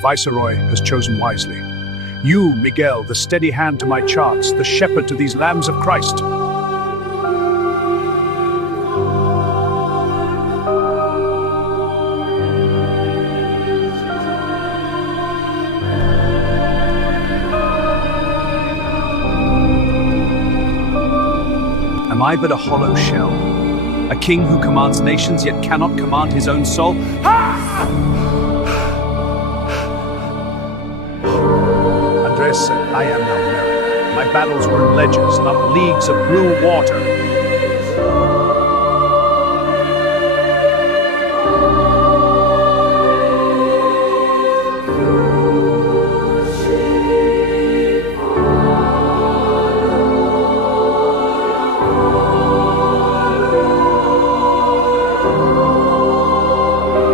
Viceroy has chosen wisely. You, Miguel, the steady hand to my charts, the shepherd to these lambs of Christ. Am I but a hollow shell? A king who commands nations yet cannot command his own soul? Andres said, I am now married. My battles were in ledges, not leagues of blue water.